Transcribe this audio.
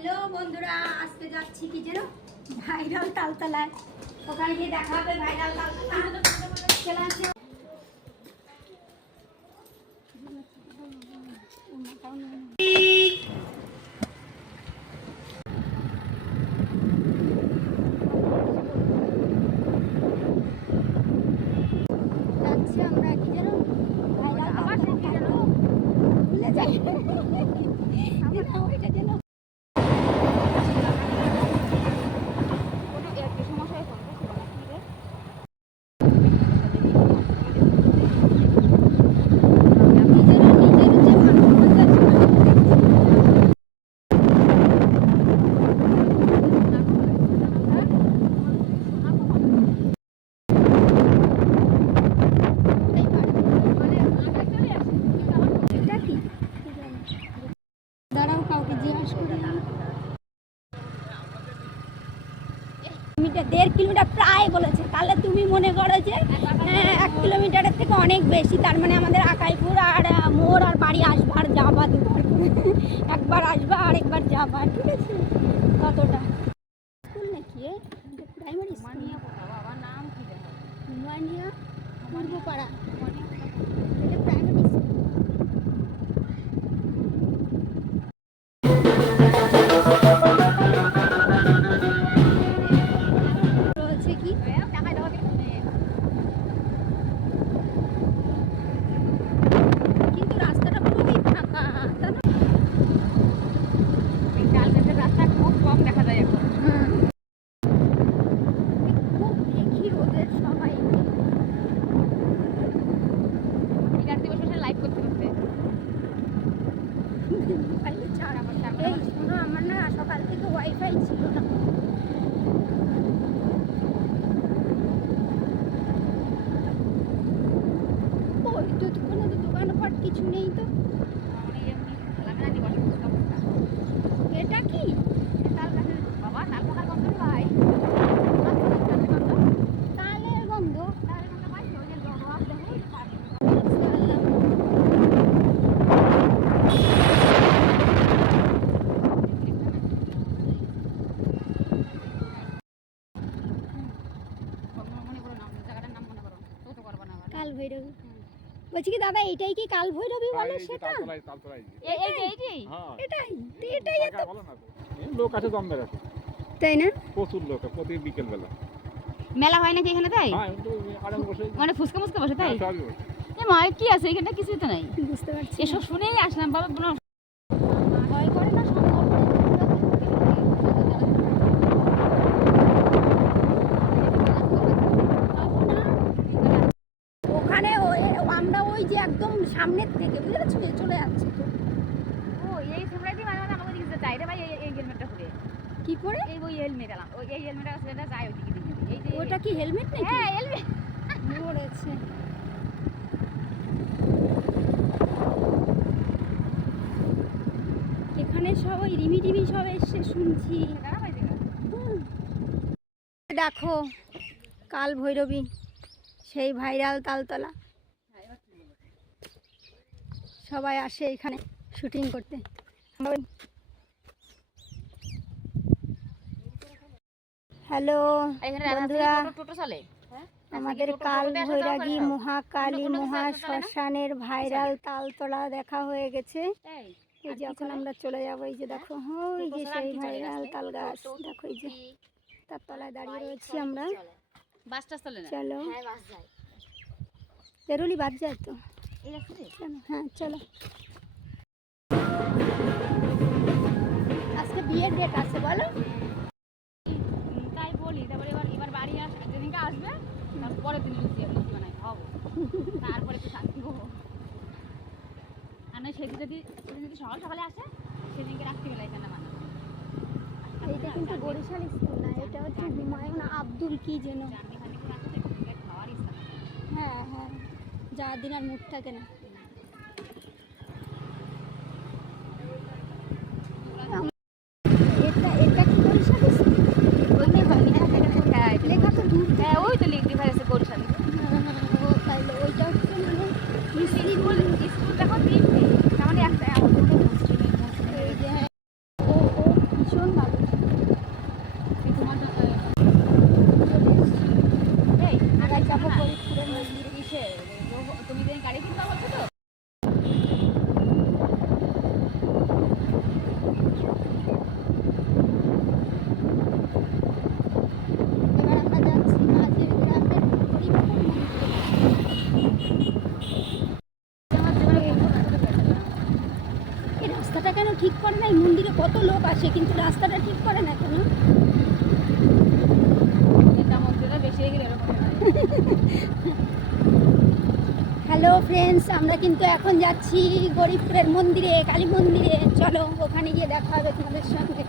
Hello বন্ধুরা আজকে যাচ্ছি কি যেন ভাইরাল তালতলায়। ওখানে গিয়ে দেখা হবে ভাইরাল তালতলা চলে আসছে যাচ্ছি আমরা কি যেন ভাইরাল আবার কি যেন ভুলে যাই ওইটা যেন নিজের নিজের যে মানবতা এটা কি দাঁড়াও কাউকে জিজ্ঞাসা করি কিলোমিটার দেড় কিলোমিটার প্রায় বলেছে। তাহলে তুমি মনে করো যে হ্যাঁ, এক কিলোমিটারের থেকে অনেক বেশি। তার মানে আমাদের আকাইপুর আর মোর আর বাড়ি আসবা আর যাবা দুবার। একবার আসবা আর একবার যাবা ঠিক আছে? কতটা? স্কুল নাকি প্রাইমারি নুয়ানিয়া পূর্বপাড়া। মোবাইলে ছাড় এই শোনো আমার না সকাল থেকে ওয়াইফাই ছিল না ওই তো কোনো তো দোকানপাট কিছু নেই তো এটা কি তালের গন্ধ কাল ভৈরবী। বলছি কি দাদা এটাই কি কাল ভৈরবী বলে সেটা? হ্যাঁ। এটাই? এটাই লোক আছে আছে। তাই না? প্রচুর লোক প্রতি বিকেল বেলা মেলা হয় নাকি এখানে তাই? হ্যাঁ মানে ফুচকা মুসকা বসে তাই? হ্যাঁ, মা কি আছে এখানে? কিছুই তো নাই। বুঝতে পারছি এসব শুনেই আসলাম বাবা বোন ভয় করে না সম্ভব ওখানে ওই- আমরা ওই যে একদম সামনের থেকে বুঝেছ চলে যাচ্ছে তো ও এই তোমরাই মানে মানে আমাকে দিকে যাই রে ভাই এই এই হেলমেটটা পরে কি করে এই ওই এই হেলমেট আছে এটা যায় ওইদিকে দিকে এই যে ওটা কি হেলমেট নাকি? হ্যাঁ হেলমেট মরেছে। এখানে সব ওই রিমি টিমি সব এসে শুনছি। দেখো কাল ভৈরবী সেই ভাইরাল তালতলা। সবাই আসে এখানে শুটিং করতে। হ্যালো বন্ধুরা চলে। আমাদের কাল ভৈরাগী মহাকালী অন্য কোনো মহা জায়গায় চলে। না? শ্মশানের ভাইরাল তালতলা দেখা হয়ে গেছে। এই এই আর যে এখন আমরা চলে যাব এই যে দেখো হ্যাঁ ওই যে সেই ভাইরাল তাল গাছ দেখো এই যে তার তলায় দাঁড়িয়ে রয়েছি আমরা। চলে। চলো হ্যাঁ বাস যায়। তেরুলি বাদ যায় তো। চলো হ্যাঁ চলো। আজকে বিয়ের ডেট আছে বলো উম, তাই বলি তারপরে এবার এবার বাড়ি আস যেদিনকে আসবে তারপরে তুমি লুচি লুচি বানাই খাওয়াবো তারপরে একটু শান্তি হব আর নয় সেদিন যদি সেদিন যদি সকাল সকালে আসে সেদিনকে রাত্রিবেলায় এখানে বানাবো এটা কিন্তু বরিশাল স্কুল না এটা হচ্ছে হুমায়ুন আব্দুল কি যেন। হ্যাঁ হ্যাঁ যা দিন আর মুখ থাকে না ঠিক করে নাই, মন্দিরে কত লোক আসে কিন্তু রাস্তাটা ঠিক করে না কেন। হ্যালো ফ্রেন্ডস আমরা কিন্তু এখন যাচ্ছি গরিবপুরের মন্দিরে, কালী মন্দিরে। চলো, ওখানে গিয়ে দেখা হবে তোমাদের সঙ্গে।